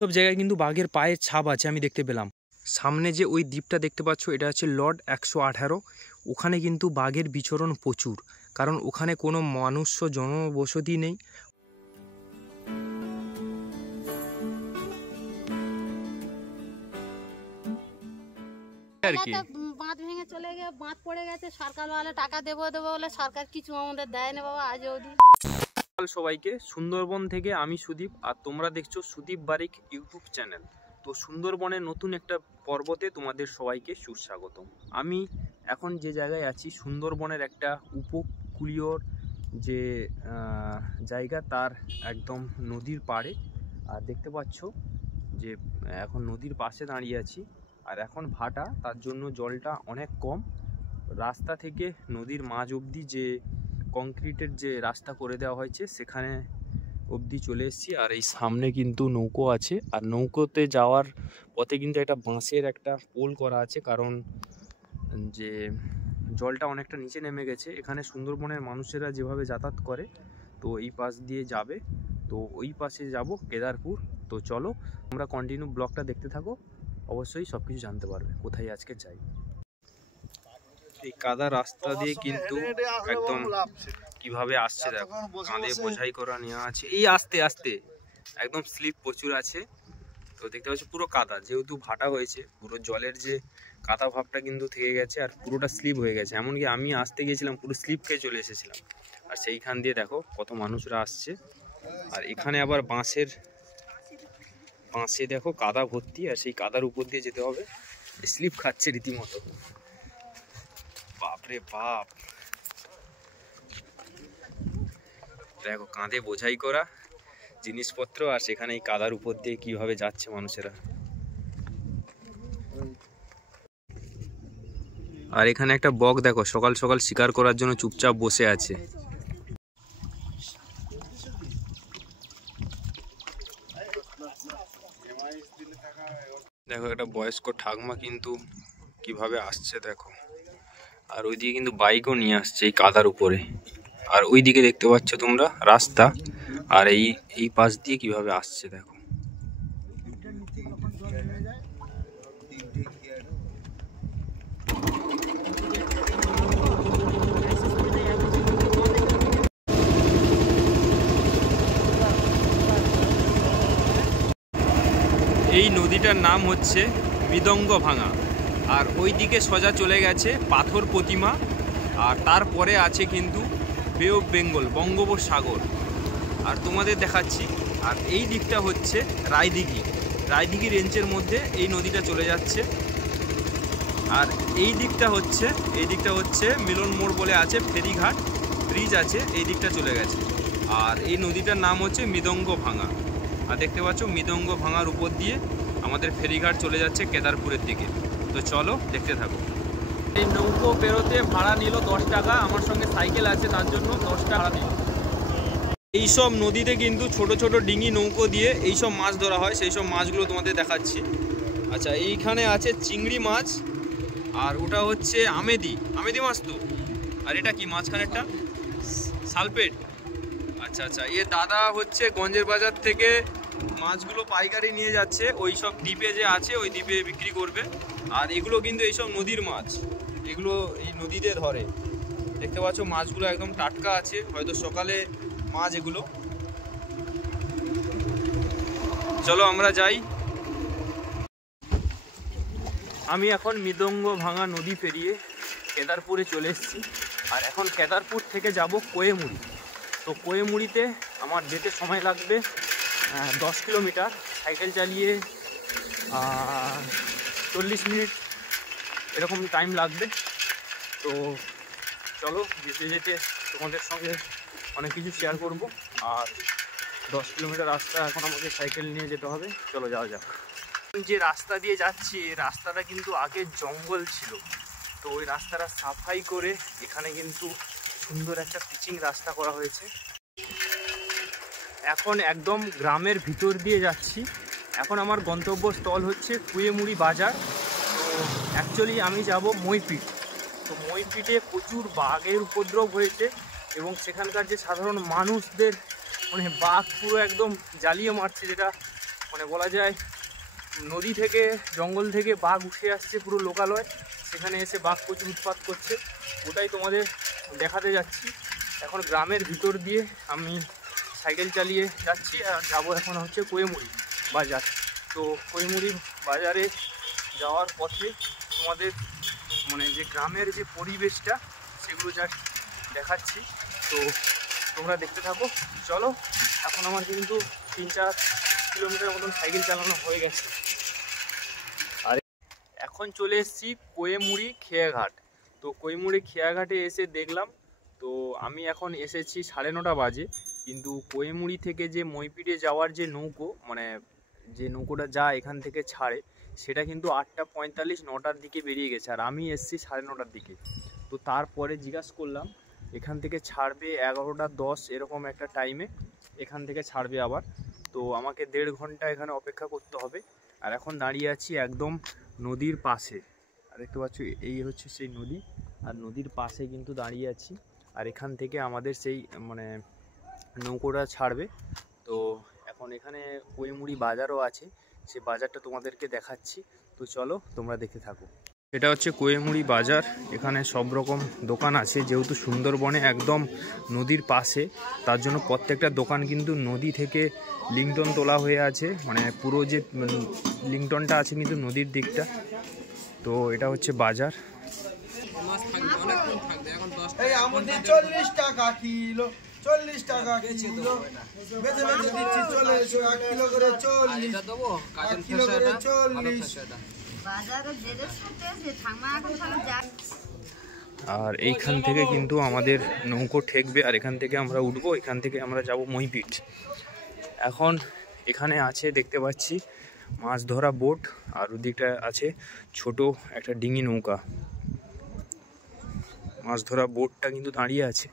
সব জায়গায় কিন্তু বাঘের পায়ের ছাপ আছে আমি দেখতে পেলাম। সামনে যে ওই দ্বীপটা দেখতে পাচ্ছ এটা হচ্ছে লর্ড 118। ওখানে কিন্তু বাঘের বিচরণ প্রচুর, কারণ ওখানে কোনো মানুষ্য জনবসতি নেই। বাঁধ ভেঙে চলে গিয়ে বাঁধ পড়ে গেছে, সরকার বলে টাকা দেবো বলে সরকার কিছু আমাদের দেয় না বাবা আজ অবধি। সবাইকে সুন্দরবন থেকে আমি সুদীপ, আর তোমরা দেখছো সুদীপ বারিক ইউটিউব চ্যানেল। তো সুন্দরবনের নতুন একটা পর্বতে তোমাদের সবাইকে সুস্বাগতম। আমি এখন যে জায়গায় আছি সুন্দরবনের একটা উপকূলীয় যে জায়গা, তার একদম নদীর পাড়ে। আর দেখতে পাচ্ছ যে এখন নদীর পাশে দাঁড়িয়ে আছি, আর এখন ভাটা, তার জন্য জলটা অনেক কম। রাস্তা থেকে নদীর মাঝ অবধি যে কংক্রিটের যে রাস্তা করে দেওয়া হয়েছে সেখানে অবধি চলে এসেছি। আর এই সামনে কিন্তু নৌকো আছে, আর নৌকোতে যাওয়ার পথে কিন্তু একটা বাঁশের একটা পোল করা আছে, কারণ যে জলটা অনেকটা নিচে নেমে গেছে। এখানে সুন্দরবনের মানুষেরা যেভাবে যাতায়াত করে, তো এই পাশ দিয়ে যাবে, তো ওই পাশে যাব কেদারপুর। তো চলো আমরা কন্টিনিউ ব্লগটা দেখতে থাকো, অবশ্যই সব কিছু জানতে পারবে কোথায় আজকে যাই। এই কাদা রাস্তা দিয়ে কিন্তু একদম কিভাবে আসছে দেখো, কাঁধে বোঝাই করা নেওয়া আছে। এই আস্তে আস্তে একদম স্লিপ প্রচুর আছে। তো দেখতে পাচ্ছ পুরো কাদা, যেহেতু ভাটা হয়েছে পুরো জলের যে কাদা ভাবটা কিন্তু থেকে গেছে, আর পুরোটা স্লিপ হয়ে গেছে। এমনকি আমি আসতে গিয়েছিলাম পুরো স্লিপ খেয়ে চলে এসেছিলাম। আর সেইখান দিয়ে দেখো কত মানুষরা আসছে। আর এখানে আবার বাঁশে দেখো কাদা ভর্তি, আর সেই কাদার উপর দিয়ে যেতে হবে। স্লিপ খাচ্ছে রীতিমতো, বাপরে বাপ। দেখো কাঁধে বোঝাই করা জিনিসপত্র, আর সেখানে এই কাদার উপর দিয়ে কিভাবে যাচ্ছে মানুষেরা। আর এখানে একটা বক দেখো সকাল সকাল শিকার করার জন্য চুপচাপ বসে আছে। দেখো একটা বয়স্ক ঠাকমা কিন্তু কিভাবে আসছে দেখো, আর ওইদিকে কিন্তু বাইকও নিয়ে আসছে এই কাদার উপরে। আর ওইদিকে দেখতে পাচ্ছ তোমরা রাস্তা, আর এই পাশ দিয়ে কিভাবে আসছে দেখো। এই নদীটার নাম হচ্ছে মৃদঙ্গ ভাঙা, আর ওই দিকে সোজা চলে গেছে পাথর প্রতিমা, আর তারপরে আছে কিন্তু বে অফ বেঙ্গল, বঙ্গোপসাগর। আর তোমাদের দেখাচ্ছি। আর এই দিকটা হচ্ছে রায়দিঘি রেঞ্জের মধ্যে এই নদীটা চলে যাচ্ছে। আর এই দিকটা হচ্ছে মিলন মোড় বলে আছে, ফেরিঘাট ব্রিজ আছে, এই দিকটা চলে গেছে। আর এই নদীটার নাম হচ্ছে মৃদঙ্গ ভাঙা। আর দেখতে পাচ্ছ মৃদঙ্গ ভাঙার উপর দিয়ে আমাদের ফেরিঘাট চলে যাচ্ছে কেদারপুরের দিকে। তো চলো দেখতে থাকো। এই নৌকো বেরোতে ভাড়া নিল 10 টাকা, আমার সঙ্গে সাইকেল আছে তার জন্য 10 টাকা ভাড়া নিল। এইসব নদীতে কিন্তু ছোট ছোট ডিঙি নৌকো দিয়ে এইসব মাছ ধরা হয়, সেই সব মাছগুলো তোমাদের দেখাচ্ছি। আচ্ছা, এইখানে আছে চিংড়ি মাছ, আর ওটা হচ্ছে আমেদি মাছ তো। আর এটা কি মাঝখানেরটা সালপেট। আচ্ছা আচ্ছা, এ দাদা হচ্ছে গঞ্জের বাজার থেকে মাছগুলো পাইকারি নিয়ে যাচ্ছে, ওই সব দ্বীপে যে আছে ওই দ্বীপে বিক্রি করবে। আর এগুলো কিন্তু এইসব নদীর মাছ, এগুলো এই নদীতে ধরে। দেখতে পাচ্ছ মাছগুলো একদম টাটকা আছে, হয়তো সকালে মাছ এগুলো। চলো আমরা যাই। আমি এখন মৃদঙ্গ ভাঙা নদী পেরিয়ে কেদারপুরে চলে এসেছি। আর এখন কেদারপুর থেকে যাব কোয়েমুড়ি। তো কোয়েমুড়িতে আমার যেতে সময় লাগবে 10 কিলোমিটার, সাইকেল চালিয়ে 40 মিনিট এরকম টাইম লাগবে। তো চলো যেতে যেতে তোমাদের সঙ্গে অনেক কিছু শেয়ার করব। আর 10 কিলোমিটার রাস্তা এখন আমাকে সাইকেল নিয়ে যেতে হবে। চলো যাওয়া যাক। যে রাস্তা দিয়ে যাচ্ছি, রাস্তাটা কিন্তু আগে জঙ্গল ছিল, তো ওই রাস্তাটা সাফাই করে এখানে কিন্তু সুন্দর একটা পিচিং রাস্তা করা হয়েছে। এখন একদম গ্রামের ভিতর দিয়ে যাচ্ছি। এখন আমার গন্তব্যস্থল হচ্ছে কুয়েমুড়ি বাজার। তো অ্যাকচুয়ালি আমি যাব মইপিট। তো মইপিটে প্রচুর বাঘের উপদ্রব হয়েছে, এবং সেখানকার যে সাধারণ মানুষদের মানে বাঘ পুরো একদম জ্বালিয়ে মারছে, যেটা মানে বলা যায় নদী থেকে জঙ্গল থেকে বাঘ উঠে আসছে পুরো লোকালয়, সেখানে এসে বাঘ প্রচুর উৎপাত করছে, ওটাই তোমাদের দেখাতে যাচ্ছি। এখন গ্রামের ভিতর দিয়ে আমি সাইকেল চালিয়ে যাচ্ছি আর যাবো এখন হচ্ছে কোয়েমুড়ি বাজার। তো কোয়েমুড়ি বাজারে যাওয়ার পথে তোমাদের মানে যে গ্রামের যে পরিবেশটা সেগুলো জাস্ট দেখাচ্ছি, তো তোমরা দেখতে থাকো। চলো, এখন আমার কিন্তু 3-4 কিলোমিটার মতন সাইকেল চালানো হয়ে গেছে। আর এখন চলে এসেছি কোয়েমুড়ি খেয়াঘাট। তো কোয়েমুড়ি খেয়াঘাটে এসে দেখলাম, তো আমি এখন এসেছি 9:30 বাজে, কিন্তু কোয়েমুড়ি থেকে যে মইপিটে যাওয়ার যে নৌকো, মানে যে নৌকোটা যা এখান থেকে ছাড়ে, সেটা কিন্তু 8:45-9টার দিকে বেরিয়ে গেছে, আর আমি এসেছি 9:30টার দিকে। তো তারপরে জিজ্ঞাসা করলাম, এখান থেকে ছাড়বে 11:10 এরকম একটা টাইমে এখান থেকে ছাড়বে আবার। তো আমাকে 1.5 ঘন্টা এখানে অপেক্ষা করতে হবে। আর এখন দাঁড়িয়ে আছি একদম নদীর পাশে, আর দেখতে পাচ্ছ এই হচ্ছে সেই নদী, আর নদীর পাশে কিন্তু দাঁড়িয়ে আছি। আর এখান থেকে আমাদের সেই মানে নৌকোটা ছাড়বে। তো এখন এখানে কোয়েমুড়ি বাজারও আছে, সেই বাজারটা তোমাদেরকে দেখাচ্ছি। তো চলো তোমরা দেখতে থাকো। এটা হচ্ছে কোয়েমুড়ি বাজার, এখানে সব রকম দোকান আছে। যেহেতু সুন্দরবনে একদম নদীর পাশে, তার জন্য প্রত্যেকটা দোকান কিন্তু নদী থেকে লিংটন তোলা হয়ে আছে, মানে পুরো যে লিংটনটা আছে কিন্তু নদীর দিকটা। তো এটা হচ্ছে বাজার। 40 টাকা কিলো, 40 টাকা কিলো বেঁচে বেঁচে দিচ্ছি, চলে এসো 1 কিলো করে 40, 1 কিলো করে 40। আর এইখান থেকে কিন্তু আমাদের নৌকো ঠেকবে, আর এখান থেকে আমরা উঠবো, এখান থেকে আমরা যাব মইপিট। এখন এখানে আছে দেখতে পাচ্ছি মাছ ধরা বোট, আর ওদিকটা আছে ছোট একটা ডিঙি নৌকা। মাছ ধরা বোটটা কিন্তু দাঁড়িয়ে আছে,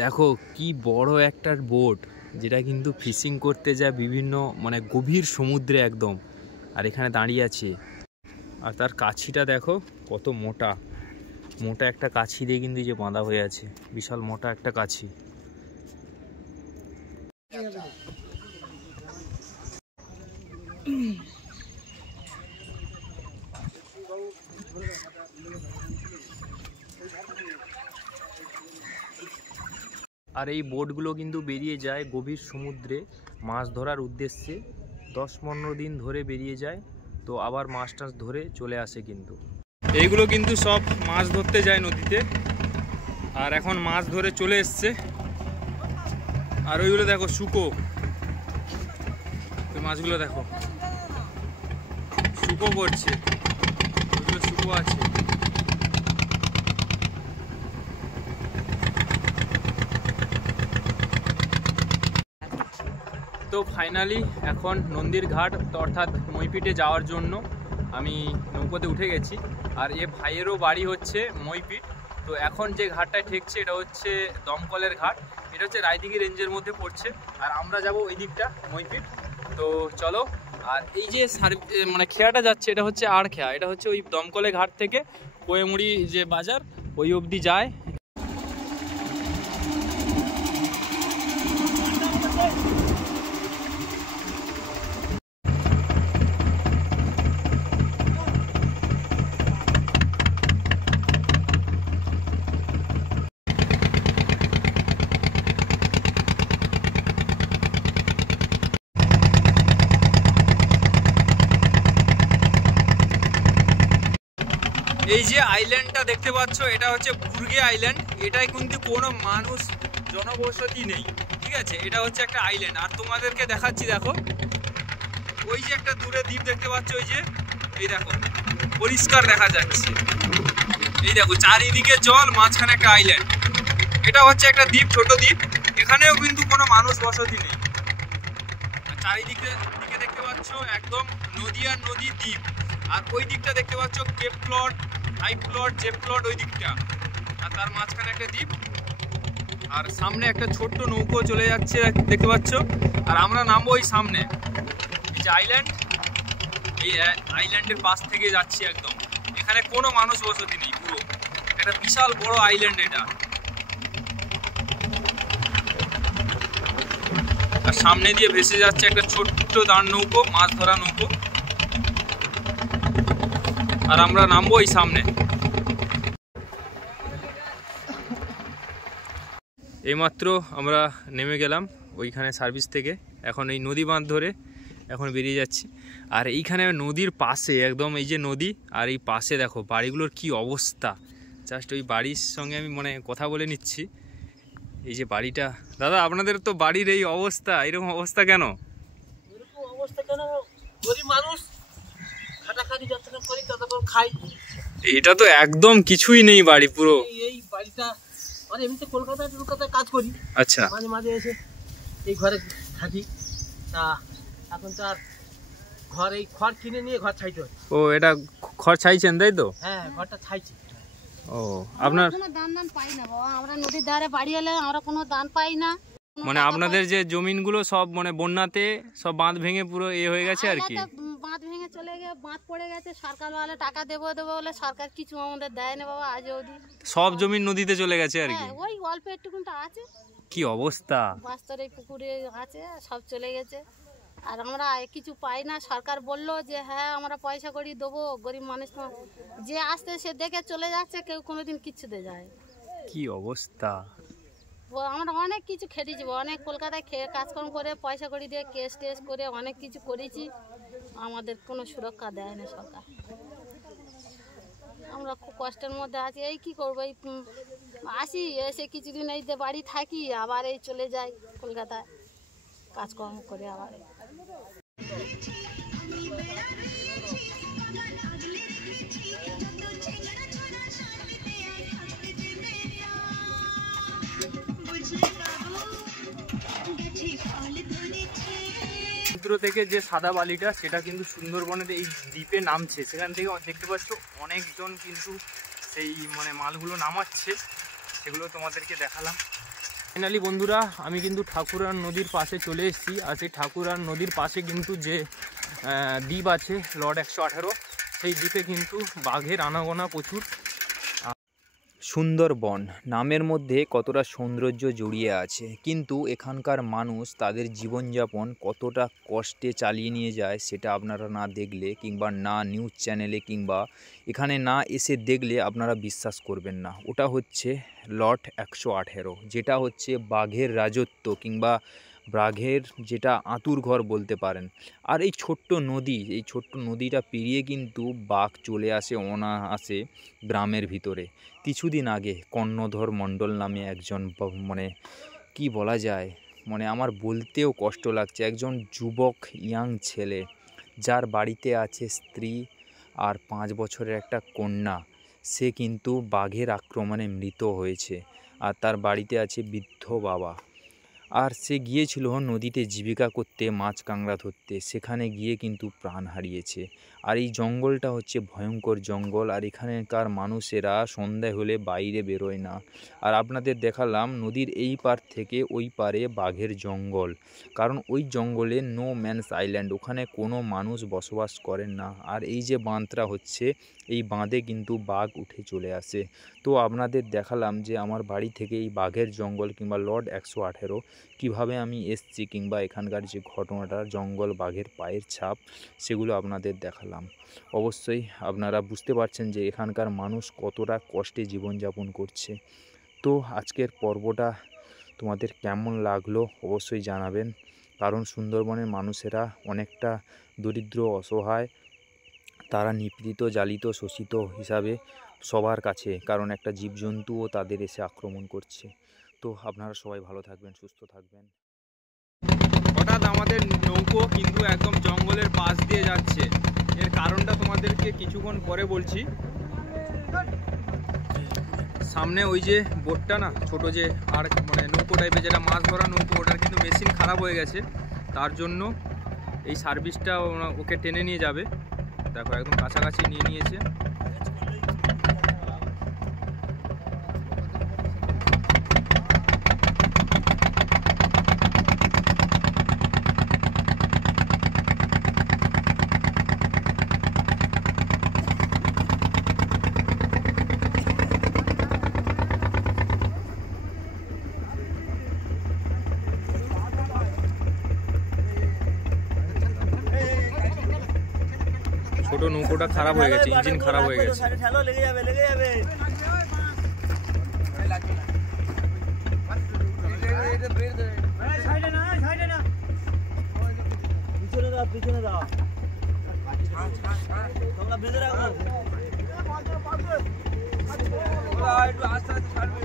দেখো কি বড় একটা বোট, যেটা কিন্তু ফিশিং করতে যায় বিভিন্ন মানে গভীর সমুদ্রে একদম, আর এখানে দাঁড়িয়ে আছে। আর তার কাছিটা দেখো কত মোটা, মোটা একটা কাছি দিয়ে কিন্তু যে বাঁধা হয়ে আছে, বিশাল মোটা একটা কাছি। আর এই বোটগুলো কিন্তু বেরিয়ে যায় গভীর সমুদ্রে মাছ ধরার উদ্দেশ্যে, 10-15 দিন ধরে বেরিয়ে যায়, তো আবার মাছ টাছ ধরে চলে আসে। কিন্তু এইগুলো কিন্তু সব মাছ ধরতে যায় নদীতে, আর এখন মাছ ধরে চলে এসছে। আর ওইগুলো দেখো শুকো, ওই মাছগুলো দেখো শুকো করছে, ওইগুলো শুকো আছে। তো ফাইনালি এখন নন্দীর ঘাট অর্থাৎ মইপিটে যাওয়ার জন্য আমি নৌকোতে উঠে গেছি। আর এ ভাইয়েরও বাড়ি হচ্ছে মইপিট। তো এখন যে ঘাটটায় ঠেকছে এটা হচ্ছে দমকলের ঘাট, এটা হচ্ছে রায়দিঘি রেঞ্জের মধ্যে পড়ছে, আর আমরা যাব ওই দিকটা মইপিট। তো চলো। আর এই যে মানে খেয়াটা যাচ্ছে এটা হচ্ছে আর খেয়া, এটা হচ্ছে ওই দমকলের ঘাট থেকে কোয়েমুড়ি যে বাজার ওই অবধি যায়। এই যে আইল্যান্ডটা দেখতে পাচ্ছ এটা হচ্ছে বুর্গে আইল্যান্ড, এটাই কিন্তু কোনো মানুষ জনবসতি নেই, ঠিক আছে। এটা হচ্ছে একটা আইল্যান্ড। আর তোমাদেরকে দেখাচ্ছি, দেখো ওই যে একটা দূরে দ্বীপ দেখতে পাচ্ছ, ওই যে এই দেখো পরিষ্কার দেখা যাচ্ছে, এই দেখো চারিদিকে জল, মাঝখানে একটা আইল্যান্ড। এটা হচ্ছে একটা দ্বীপ, ছোট দ্বীপ, এখানেও কিন্তু কোনো মানুষ বসতি নেই। চারিদিকে দেখতে পাচ্ছ একদম নদী আর নদী দ্বীপ। আর ওই দিকটা দেখতে পাচ্ছ কেপ plot, high plot, J plot ওই দিকটা, আর তার মাঝখানে একটা দ্বীপ। আর সামনে একটা ছোট্ট নৌকো চলে যাচ্ছে দেখতে পাচ্ছ। আর আমরা নামবো ওই সামনে, এই যে আইল্যান্ড, এই আইল্যান্ডের পাশ থেকে যাচ্ছি একদম। এখানে কোনো মানুষ বসতি নেই, পুরো একটা বিশাল বড় আইল্যান্ড এটা। আর সামনে দিয়ে ভেসে যাচ্ছে একটা ছোট্ট ছোট্ট দাঁড় নৌকো, মাছ ধরা নৌকো। আর আমরা নামবো এই সামনে। এইমাত্র আমরা নেমে গেলাম ওইখানে সার্ভিস থেকে, এখন এই নদী বাঁধ ধরে এখন বেরিয়ে যাচ্ছি। আর এইখানে নদীর পাশে একদম এই যে নদী, আর এই পাশে দেখো বাড়িগুলোর কি অবস্থা। জাস্ট ওই বাড়ির সঙ্গে আমি মানে কথা বলে নিচ্ছি। এই যে বাড়িটা, দাদা আপনাদের তো বাড়ির এই অবস্থা, এরকম অবস্থা কেন? এরকম অবস্থা কেন? গরিব মানুষ, খাটাখাটি যতক্ষণ করি ততক্ষণ খাই। এটা তো একদম কিছুই নেই বাড়ি পুরো। এই বাড়িটা মানে এমনিতে কলকাতায় কাজ করি, আচ্ছা, মাঝে মাঝে এসে এই ঘরে থাকি। তা এখন তো আর ঘর, এই খড় কিনে নিয়ে ঘর ছাইতে হয়। ও এটা খড় ছাইছেন তাই তো? হ্যাঁ, ঘরটা ছাইছি। ও আপনার কোনো দান পাই না বাবা, আমরা নদীর ধারে বাড়ি এলে আমরা কোনো দান পাই না। মানে আপনাদের যে জমিনগুলো সব মানে বন্যাতে সব বাঁধ ভেঙে পুরো এ হয়ে গেছে আর কি। বাঁধ ভেঙে চলে গিয়ে বাঁধ পড়ে গেছে, সরকার বলে টাকা দেবো বলে সরকার কিছু আমাদের দেয় না বাবা আজ অবধি। সব জমি নদীতে চলে গেছে আর কি। ওই অল্প একটুকুনটা আছে, কি অবস্থা। বাস্তর এই পুকুরে আছে, সব চলে গেছে। আর আমরা কিছু পাই না। সরকার বললো যে হ্যাঁ আমরা পয়সা করি দেবো, গরিব মানুষ তো যে আসতে সে দেখে চলে যাচ্ছে, কেউ কোনোদিন কিচ্ছুতে যায়। কি অবস্থা। আমরা অনেক কিছু খেটেছি, অনেক কলকাতায় কাজকর্ম করে পয়সা করি দিয়ে কেস টেস করে অনেক কিছু করেছি, আমাদের কোনো সুরক্ষা দেয় না সরকার। আমরা খুব কষ্টের মধ্যে আছি। এই কি করবো, এই আসি এসে কিছুদিন এই যে বাড়ি থাকি, আবার এই চলে যাই কলকাতায় কাজকর্ম করে আবার। সমুদ্র থেকে যে সাদা বালিটা সেটা কিন্তু সুন্দরবনের এই দ্বীপে নামছে, সেখান থেকে দেখতে পাচ্ছ অনেকজন কিন্তু সেই মানে মালগুলো নামাচ্ছে, সেগুলো তোমাদেরকে দেখালাম। ফাইনালি বন্ধুরা আমি কিন্তু ঠাকুরার নদীর পাশে চলে এসেছি। আর সেই ঠাকুরার নদীর পাশে কিন্তু যে দ্বীপ আছে লর্ড 118, সেই দ্বীপে কিন্তু বাঘের আনাগোনা প্রচুর। সুন্দরবন নামের মধ্যে কতটা সৌন্দর্য জড়িয়ে আছে, কিন্তু এখানকার মানুষ তাদের জীবনযাপন কতটা কষ্টে চালিয়ে নিয়ে যায় সেটা আপনারা না দেখলে কিংবা না নিউজ চ্যানেলে কিংবা এখানে না এসে দেখলে আপনারা বিশ্বাস করবেন না। ওটা হচ্ছে লট 118, যেটা হচ্ছে বাঘের রাজত্ব কিংবা বাঘের যেটা আঁতুড়ঘর বলতে পারেন। আর এই ছোট্ট নদীটা পেরিয়ে কিন্তু বাঘ চলে আসে অনায়াসে গ্রামের ভিতরে। কিছুদিন আগে কর্ণধর মণ্ডল নামে একজন মানে কি বলা যায়, মানে আমার বলতেও কষ্ট লাগছে, একজন যুবক ইয়াং ছেলে যার বাড়িতে আছে স্ত্রী আর 5 বছরের একটা কন্যা, সে কিন্তু বাঘের আক্রমণে মৃত হয়েছে। আর তার বাড়িতে আছে বৃদ্ধ বাবা। আর সে গিয়েছিল নদীতে জীবিকা করতে, মাছ কাঁকড়া ধরতে, সেখানে গিয়ে কিন্তু প্রাণ হারিয়েছে। আর এই জঙ্গলটা হচ্ছে ভয়ঙ্কর জঙ্গল, আর এখানকার মানুষেরা সন্ধ্যা হলে বাইরে বেরোয় না। আর আপনাদের দেখালাম নদীর এই পার থেকে ওই পারে বাঘের জঙ্গল, কারণ ওই জঙ্গলে নো ম্যানস আইল্যান্ড, ওখানে কোনো মানুষ বসবাস করেন না। আর এই যে বাঁধটা হচ্ছে, এই বাঁধে কিন্তু বাঘ উঠে চলে আসে। তো আপনাদের দেখালাম যে আমার বাড়ি থেকে এই বাঘের জঙ্গল কিংবা লর্ড 118 কিভাবে আমি এসছি, কিংবা এখানকার যে ঘটনাটা জঙ্গল বাঘের পায়ের ছাপ, সেগুলো আপনাদের দেখালাম। অবশ্যই আপনারা বুঝতে পারছেন যে এখানকার মানুষ কতটা কষ্টে জীবনযাপন করছে। তো আজকের পর্বটা তোমাদের কেমন লাগলো অবশ্যই জানাবেন, কারণ সুন্দরবনের মানুষেরা অনেকটা দরিদ্র অসহায়, তারা নিপীড়িত জ্বালিত শোষিত হিসাবে সবার কাছে, কারণ একটা জীবজন্তুও তাদের এসে আক্রমণ করছে। তো আপনারা সবাই ভালো থাকবেন, সুস্থ থাকবেন। হঠাৎ আমাদের নৌকো কিন্তু একদম জঙ্গলের পাশ দিয়ে যাচ্ছে, এর কারণটা তোমাদেরকে কিছুক্ষণ পরে বলছি। সামনে ওই যে বোটটা না ছোট যে আর মানে নৌকো টাইপের যেটা মাছ ধরা নৌকো, ওটার কিন্তু মেশিন খারাপ হয়ে গেছে, তার জন্য এই সার্ভিসটা ওকে টেনে নিয়ে যাবে। দেখো একদম কাছাকাছি নিয়ে নিয়েছে। ছোট নৌকোটা খারাপ হয়ে গেছে, ইঞ্জিন খারাপ হয়ে গেছে। পিছনে দাও তোমরা বেঁধে রাখো একটু আস্তে আস্তে ছাড়বে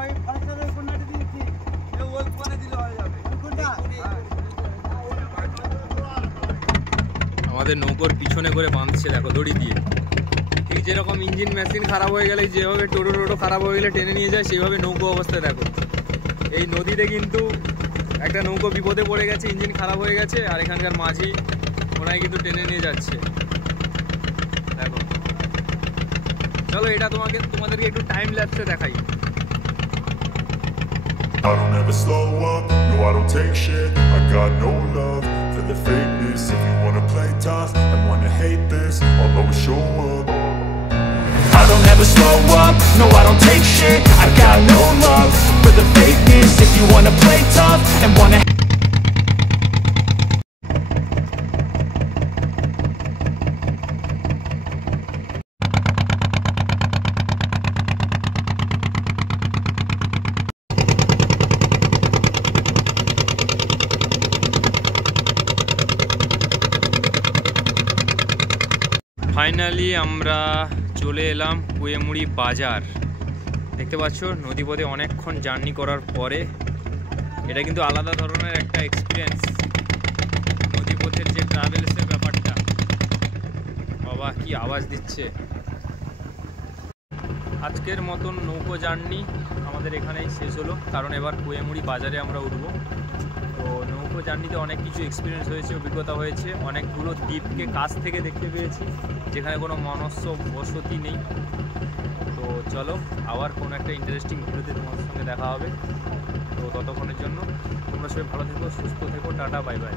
ওই ফাস্টারে কোনটা দিচ্ছি এই ওই কোণে দিলে হয়ে যাবে কোনটা আমাদের নৌকোর পিছনে করে বাঁধছে দেখো দড়ি দিয়ে। ঠিক যেরকম ইঞ্জিন মেশিন খারাপ হয়ে গেলে, যেভাবে টোটো খারাপ হয়ে গেলে টেনে নিয়ে যায়, সেইভাবে নৌকো অবস্থা দেখো। এই নদীতে কিন্তু একটা নৌকো বিপদে পড়ে গেছে, ইঞ্জিন খারাপ হয়ে গেছে, আর এখানকার মাঝি ওনাই কিন্তু টেনে নিয়ে যাচ্ছে দেখো। চলো এটা তোমাদেরকে একটু টাইম ল্যাপসে দেখাই। I don't ever slow up, no I don't take shit. I got no love for the fakeness. If you wanna play tough and wanna hate this, I'll always show up. I don't ever slow up, no I don't take shit. I got no love for the fakeness. If you wanna play tough and wanna finally আমরা চলে এলাম কুয়েমুড়ি বাজার। দেখতে পাচ্ছ নদীপথে অনেকক্ষণ journey করার পরে এটা কিন্তু আলাদা ধরনের একটা এক্সপিরিয়েন্স, নদীপথের যে ট্রাভেলসের ব্যাপারটা। বাবা কি আওয়াজ দিচ্ছে। আজকের মতন নৌকো জার্নি আমাদের এখানেই শেষ হলো, কারণ এবার কুয়েমুড়ি বাজারে আমরা উঠবো। তো নৌকো জার্নিতে অনেক কিছু এক্সপিরিয়েন্স হয়েছে, অভিজ্ঞতা হয়েছে, অনেকগুলো দ্বীপকে কাছ থেকে দেখতে পেয়েছি যেখানে কোনো মনুষ্য বসতি নেই। তো চলো আবার কোনো একটা ইন্টারেস্টিং ভিডিওতে তোমাদের সঙ্গে দেখা হবে। তো ততক্ষণের জন্য তোমরা সবাই ভালো থেকো, সুস্থ থেকো, টাটা বাই বাই।